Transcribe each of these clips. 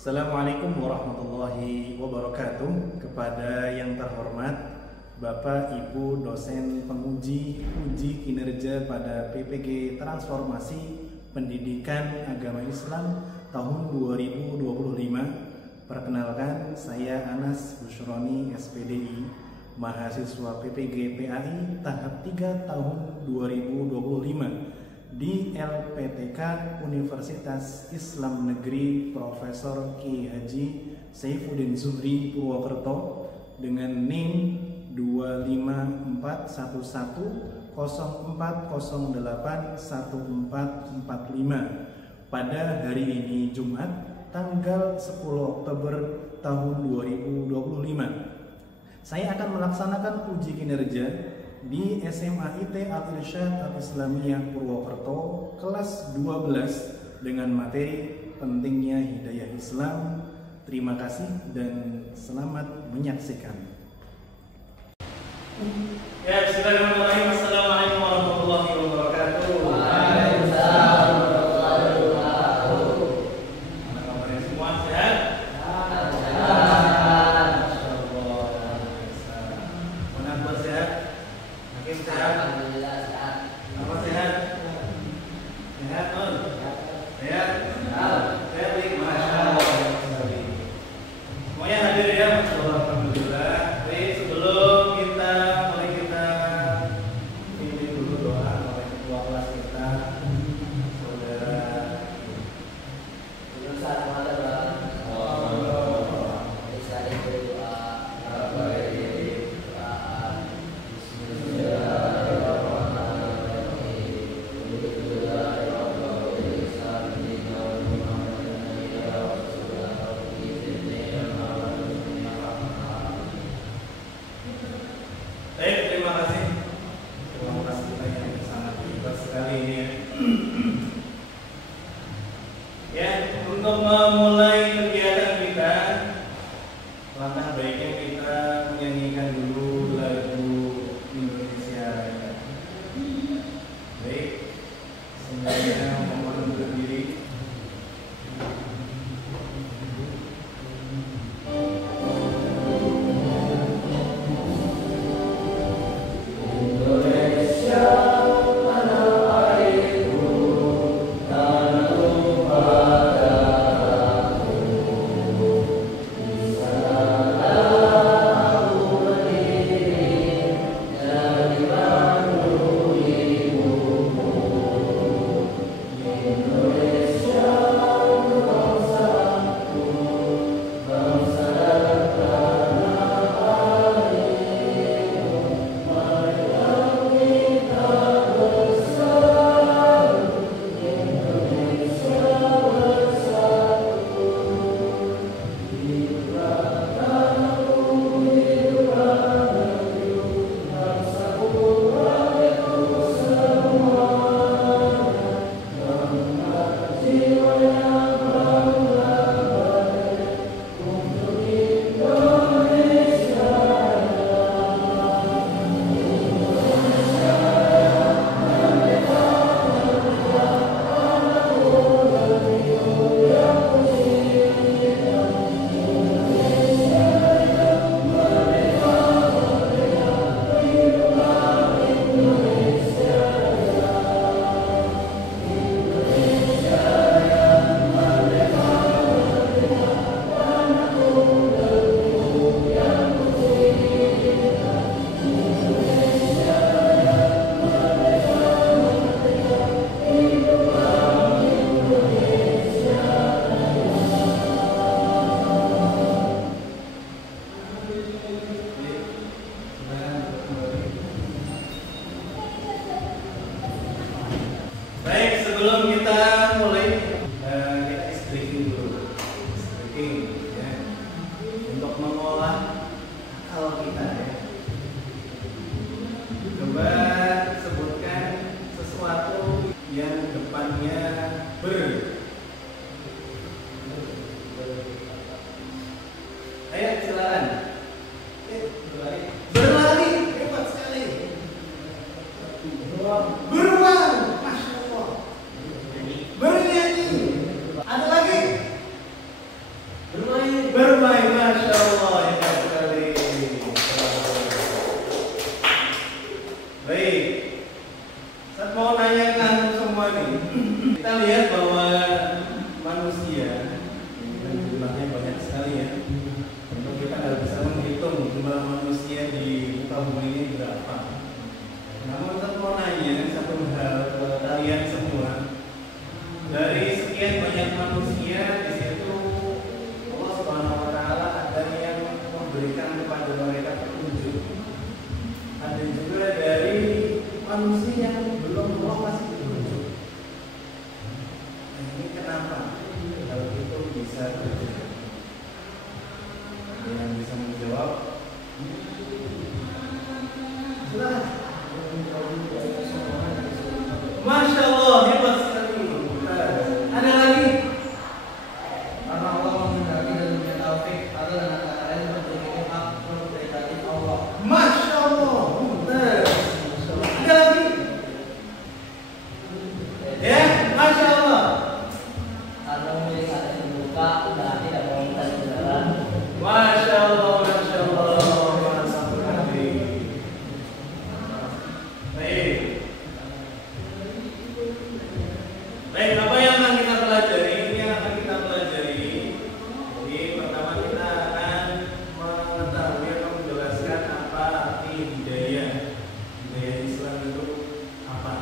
Assalamualaikum warahmatullahi wabarakatuh. Kepada yang terhormat Bapak Ibu dosen penguji uji kinerja pada PPG Transformasi Pendidikan Agama Islam tahun 2025. Perkenalkan, saya Anas Bushroni SPDI, mahasiswa PPG PAI tahap 3 tahun 2025 di LPTK Universitas Islam Negeri Profesor Ki Haji Saifuddin Zuhri Purwokerto dengan NIM 25411081445 pada hari ini Jumat tanggal 10 Oktober tahun 2025. Saya akan melaksanakan uji kinerja di SMA IT Al-Irsyad Al-Islamiyah Purwokerto kelas 12 dengan materi pentingnya hidayah Islam. Terima kasih dan selamat menyaksikan. Ya, bismillahirrahmanirrahim. Assalamualaikum warahmatullahi wabarakatuh. Waalaikumsalam warahmatullahi wabarakatuh. Apa kabarnya semua, sehat? Sehat. Alhamdulillah sehat. Apa sehat? Sehat, Mon? Sehat? Sehat, Masya Allah. Semuanya hadir ya, Masya Allah. Alhamdulillah. Jadi sebelum kita pimpin dulu doa, sekali ya. Tentu kita nggak bisa menghitung jumlah manusia di muka bumi ini berapa. Namun saya mau nanya satu hal ke kalian semua. Dari sekian banyak manusia di situ, Allah Subhanahu Wa Taala ada yang memberikan kepada mereka petunjuk. Ada juga dari manusia yang belum Allah kasih petunjuk. Nah, ini kenapa? Kalau itu bisa terjadi. Ada yang bisa menjawab? Sudah. Masya Allah, hebat sekali. Ada lagi? Karena Allah menghendaki dan memberi taufik agar anak kalian memiliki hak prerogatif Allah. Masya Allah. Ada lagi? Ya, Masya Allah. Karena memiliki hati terbuka dan tidak meminta kebenaran. Masya Allah, Masya Allah. Satu kali. Baik. Baik, apa yang akan kita pelajari? Ini yang akan kita pelajari. Jadi pertama kita akan mengetahui atau menjelaskan apa arti hidayah. Hidayah Islam itu apa?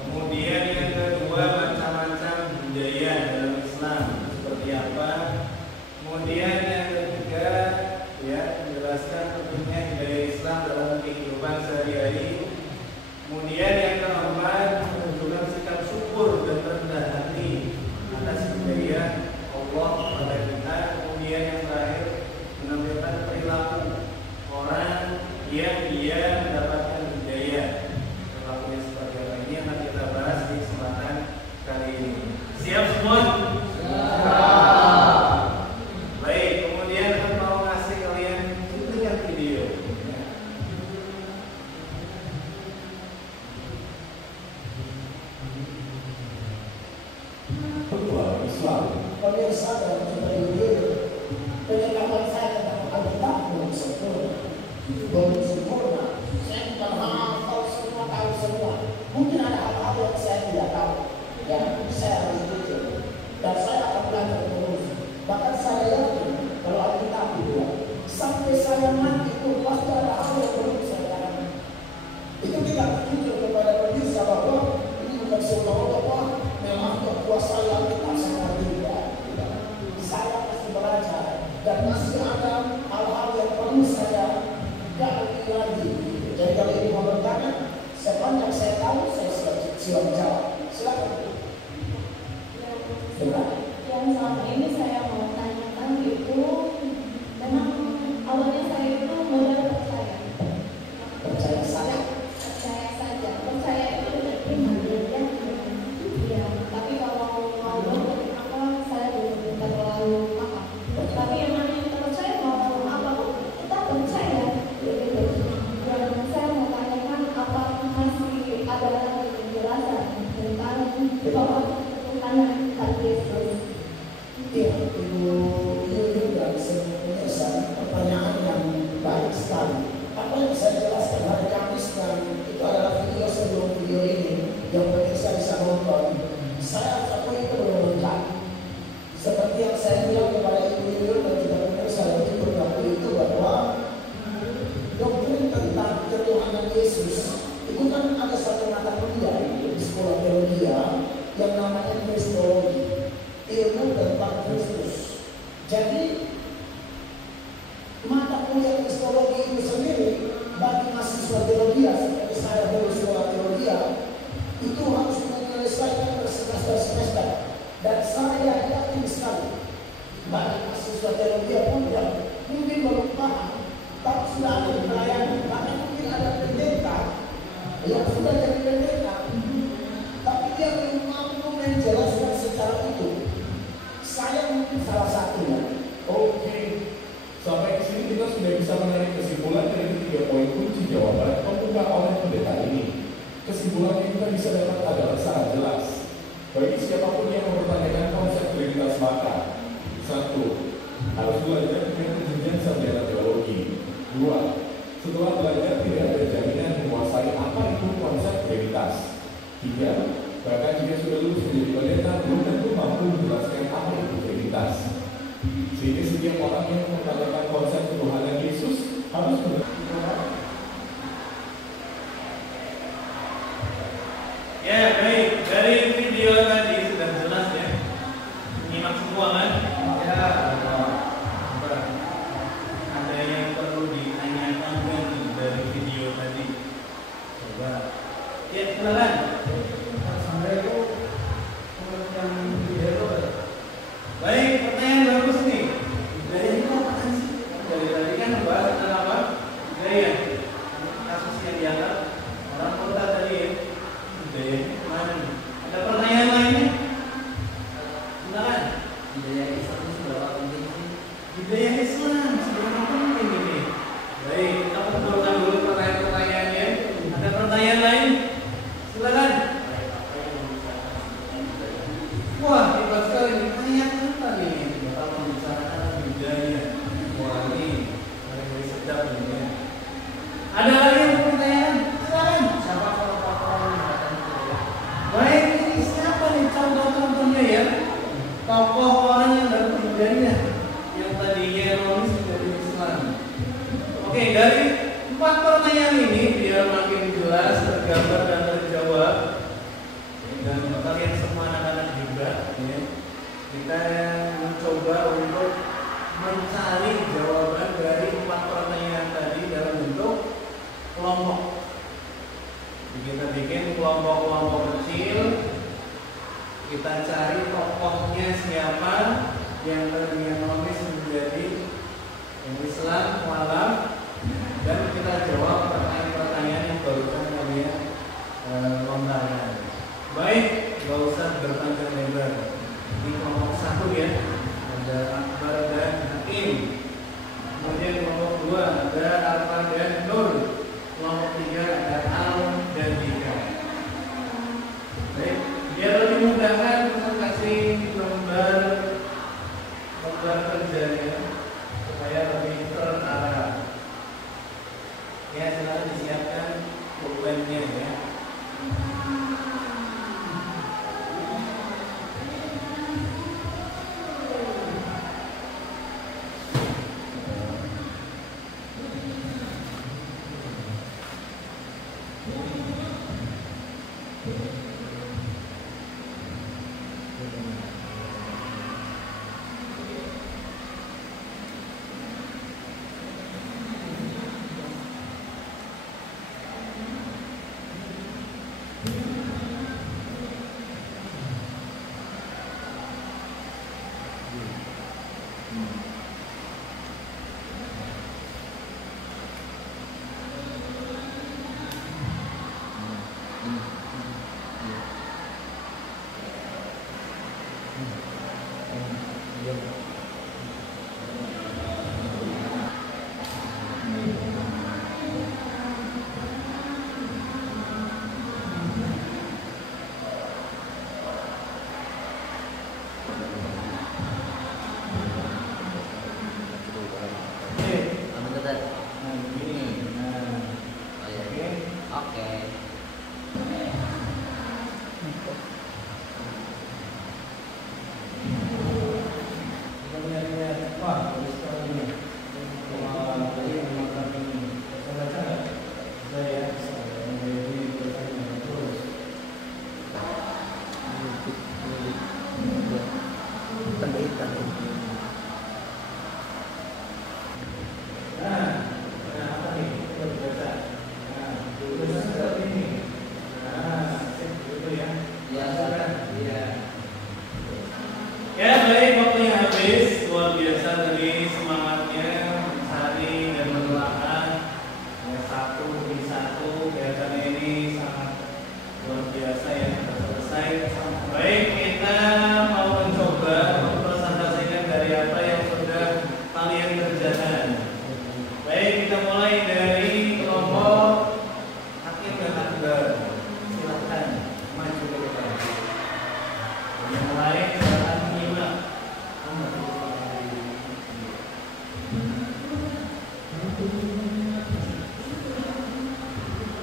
Kemudian yang kedua, macam-macam hidayah dalam Islam seperti apa? Kemudian yang ketiga, ya, menjelaskan pentingnya hidayah Islam dalam kehidupan sehari-hari. Kemudian yang keempat, menunjukkan sikap syukur dan rendah hati atas hidayah Allah kepada kita. Kemudian yang terakhir, menampilkan perilaku orang yang dia mendapatkan hidayah. Perilakunya seperti apa, ini akan kita bahas di kesempatan kali ini. Siap semua? Baik, kemudian aku mau ngasih kalian cuplikan video. Ketua Islam. Pemirsa dan jemaah penyelamatan saya tentang Alkitab belum sempurna. Saya bukan hafal semua, tahu semua. Mungkin ada hal-hal yang saya tidak tahu, yang saya harus belajar. Dan saya akan belajar terus. Bahkan saya yakin kalau Alkitab itu sampai saya mati itu pasti ada hal yang belum saya tahu. Itu tidak tunjuk kepada pemirsa bahwa ini bukan seolah-olah memang kekuasaan yang kita sangat tidak. Saya masih belajar dan masih ada hal-hal yang perlu saya gali lagi. Jadi kalau ini mau bertanya, sepanjang saya tahu saya siap jawab. Silakan. Yang selama ini saya mau tanyakan itu, memang awalnya saya itu modal percaya. Percaya saya. Percaya saja. Percaya itu diterima ya. Tapi kalau mau apa saya belum terlalu paham. Tapi yang namanya kita percaya mau apa pun kita percaya. Gitu. Dan saya mau tanyakan apa masih ada penjelasan tentang bahwa Tuhan Yesus. Iya, Ibu Yuyun dan pemirsa, pertanyaan yang baik sekali. Apa yang saya jelaskan hari Kamis dan itu adalah video sebelum video ini yang pemirsa bisa nonton. Saya akui itu belum lengkap. Seperti yang saya bilang kepada Ibu Yuyun dan juga pemirsa yang ikut waktu itu bahwa doktrin tentang ketuhanan Yesus itu kan ada satu mata kuliah di sekolah teologi yang namanya Kristologi, ilmu tentang Kristus. Jadi mata kuliah Kristologi itu sendiri bagi mahasiswa teologi seperti saya dari sekolah teologi itu harus menyelesaikan bersemester-semester. Dan saya yakin sekali bagi mahasiswa teologi pun yang mungkin belum paham, tapi sudah ada di pelayanan. Karena mungkin ada pendeta yang sudah jadi pendeta, tapi dia belum mampu menjelaskan secara utuh. Saya mungkin salah satunya. Oke, sampai ke sini kita sudah bisa menarik kesimpulan dari 3 poin kunci jawaban pembuka oleh pendeta ini. Kesimpulan yang kita bisa dapat adalah sangat jelas. Bagi siapapun yang mempertanyakan konsep Trinitas Maka, 1. Harus belajar dengan kejenjang sarjana teologi. 2. Setelah belajar tidak ada jaminan menguasai apa itu konsep Silakan. Hidayah Islam itu seberapa penting sih? Hidayah Islam seberapa penting ini? Baik, kita kumpulkan dulu pertanyaan-pertanyaannya. Ada pertanyaan lain? Silakan. Wah, hebat sekali. Ayat apa nih? Bapak membicarakan hidayah. Wah, ini paling sedap ini ya. Ada lagi yang pertanyaan? Silakan. Siapa tokoh-tokoh yang mengatakan hidayah? Baik, ini siapa nih contoh-contohnya ya? Tokoh orang yang dapat hidayah yang tadinya nonis menjadi Islam. Oke, dari 4 pertanyaan ini biar makin jelas, tergambar dan terjawab, dan kalian semua anak-anak hebat ya, kita mencoba untuk mencari jawaban dari 4 pertanyaan tadi dalam bentuk kelompok. Kita bikin kelompok-kelompok kecil. Kita cari tokohnya siapa yang tadinya nonis menjadi Islam, mualaf, dan kita jawab pertanyaan-pertanyaan yang barusan kalian lontarkan. Baik, gak usah berpanjang lebar. Di kelompok 1 ya, ada Akbar dan Hakim. Kemudian kelompok 2 ada Arfa dan Nur. Kelompok 3 ada Al dan Dika. Baik, biar lebih mudah kan, kita kasih lembar kerjanya supaya lebih terarah. Ya, silakan disiapkan pulpennya ya.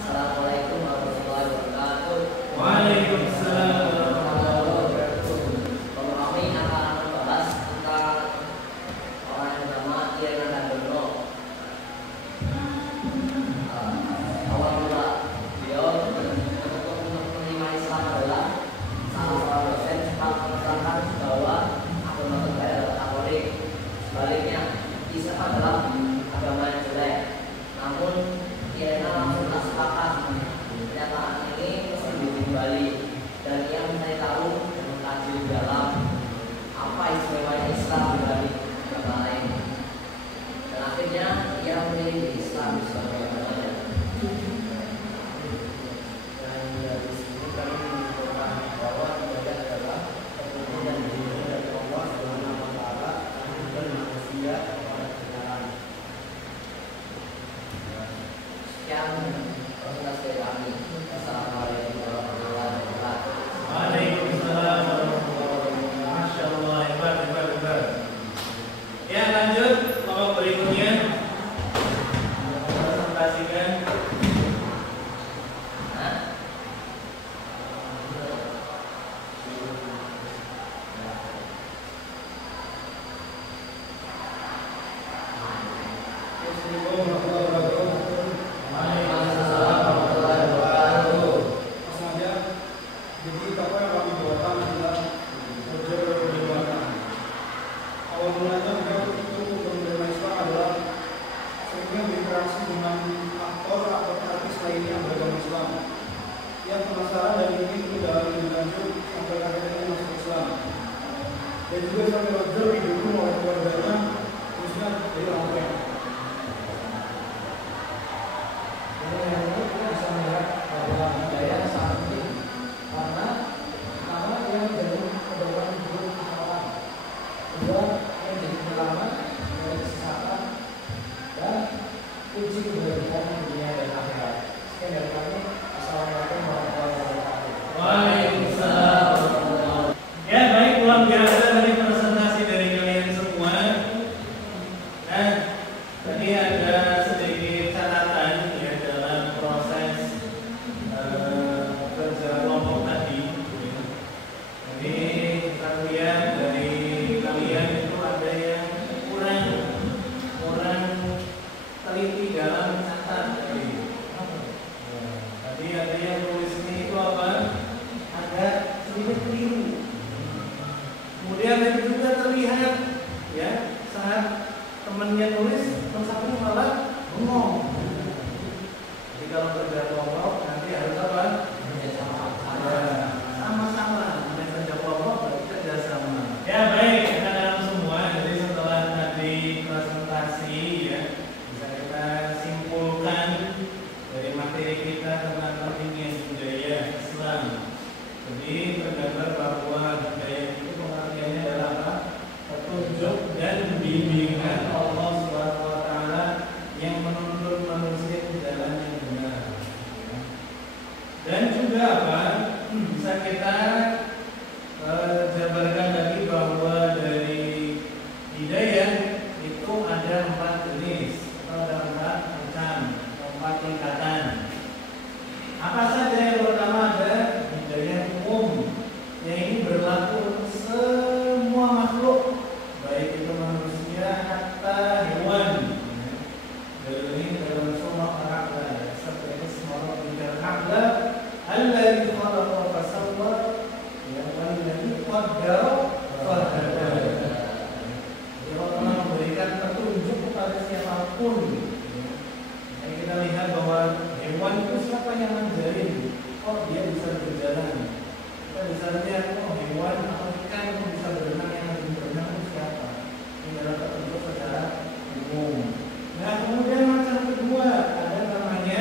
Assalamualaikum warahmatullahi wabarakatuh. Waalaikumsalam warahmatullahi wabarakatuh. dan juga sampai Roger didukung oleh keluarganya, terusnya dari orang tua. Jadi yang ini kita bisa melihat bahwa hidayah sangat penting karena pertama dia menjadi pedoman hidup orang, kedua dia menjadi penyelamat dari kesesatan dan kunci kebahagiaan dunia dan akhirat. Sekian dari kami. Assalamualaikum warahmatullahi wabarakatuh. Waalaikumsalam. Ya baik, luar biasa tadi presentasi dari kalian semua. Nah, tadi ada sedikit catatan ya dalam proses kerja kelompok tadi. Jadi kita lihat dari kalian itu ada yang kurang teliti dalam mencatat tadi. Tadi ada yang tulisnya itu apa? Agak sedikit keliru. Kemudian itu juga terlihat ya saat temannya nulis tulisannya malah bengong. Jadi kalau kerja kelompok nanti harus apa? Sama-sama. Kerja kelompok berarti kerja sama. Ya baik, anak-anak semua. Jadi setelah tadi presentasi ya bisa kita simpulkan dari materi kita tentang pentingnya budaya Islam. Jadi tergambar bahwa budaya itu pengertiannya adalah apa? Petunjuk dan bimbingan Allah Subhanahu wa taala yang menuntun manusia ke jalan yang benar. Dan juga apa? Bisa kita jabarkan lagi bahwa dari hidayah itu ada 4 jenis atau ada 4 macam, 4 tingkatan. Apa saja? Yang pertama ada hidayah umum, yang ini berlaku untuk semua makhluk, baik itu manusia hatta hewan. Ini dalam surah Al-A'la, seperti semua Al-A'la, alladzi khalaqa fasawwa, ya walladzi qaddara fahada. Jadi Allah memberikan petunjuk kepada siapapun. Jadi kita lihat bahwa hewan itu siapa yang mengajarin? Oh dia bisa berjalan. Kita bisa lihat oh hewan atau ikan itu bisa berenang, yang lebih berenang itu siapa? Ini adalah petunjuk secara umum. Nah kemudian macam kedua ada namanya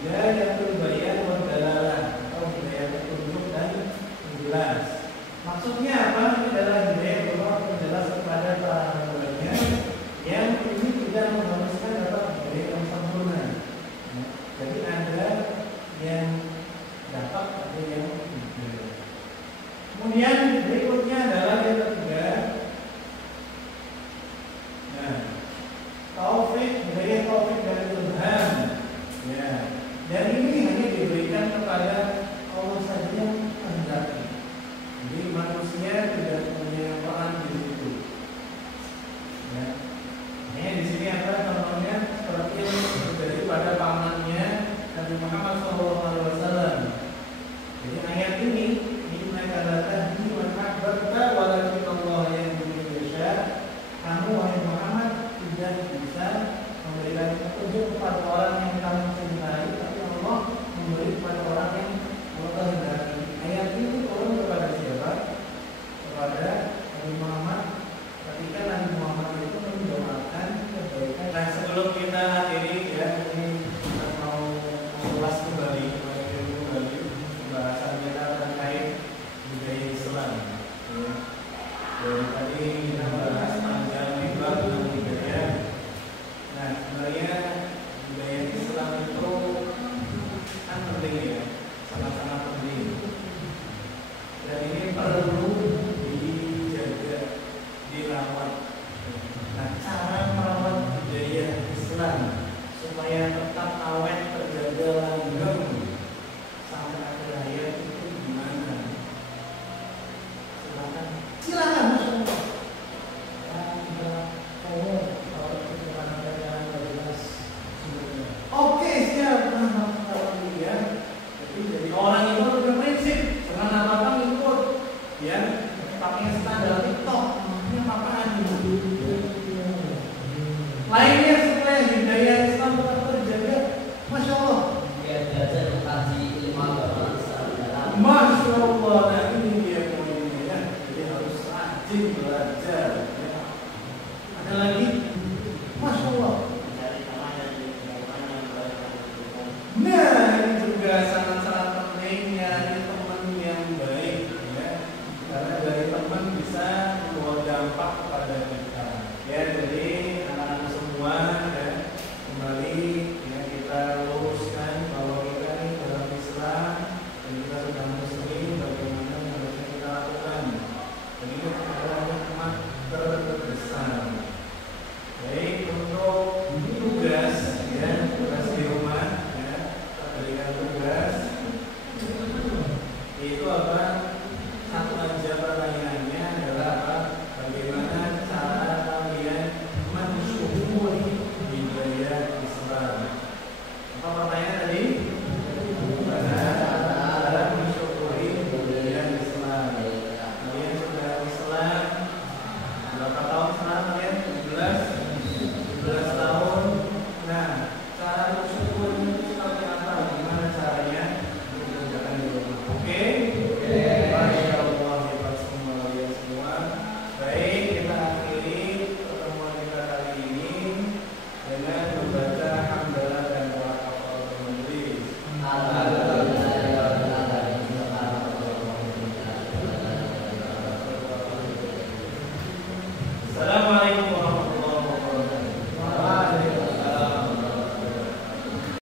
hidayatul bayan wad dalalah atau hidayah petunjuk dan penjelas. Maksudnya apa? Ini adalah hidayah berupa penjelas kepada para hambanya yang ini tidak mengharuskan dapat hidayah yang sempurna. Jadi ada yang dapat, ada yang tidak. Kemudian berikutnya adalah yang ketiga. Nah, taufik, hidayah taufik dari Tuhan. Ya. Dan ini hanya diberikan kepada Allah saja yang kehendaki. Jadi manusia tidak punya peran di situ. Ya. Ini di sini apa contohnya seperti yang terjadi pada pamannya Nabi Muhammad SAW. Jadi ayat ini mereka katakan di berkata walakin Allah yang Indonesia, kamu wahai Muhammad tidak bisa memberikan petunjuk kepada orang yang kamu cintai, tapi Allah memberi kepada orang yang Allah kehendaki. Ayat ini turun kepada siapa? Kepada Nabi Muhammad ketika Nabi Muhammad itu mendoakan kebaikan. Nah sebelum kita akhiri ya ini kita mau ulas kembali pembahasan kita terkait budaya Islam. Ya. Dan tadi kita bahas panjang lebar tentang budaya. Nah sebenarnya budaya Islam itu kan penting ya, sangat-sangat penting. Dan ini perlu dijaga, dirawat. Nah, cara merawat budaya Islam supaya tetap awet, terjaga langgeng sampai akhir hayat itu gimana? Silakan. Silakan. Oke, siap. Ya. Jadi orang itu punya prinsip, jangan apa-apa ngikut. Ya, pakai standar TikTok, ini apa-apaan gitu. Lainnya supaya hidayah Islam tetap terjaga, masya Allah. Biar belajar mengkaji ilmu agama secara dalam. Masya Allah, nah ini dia poinnya ya. Jadi harus rajin belajar. Ya. Ada lagi, Masya Allah. Nah, ini juga sangat-sangat penting nyari teman yang baik, ya. Karena dari teman bisa membawa dampak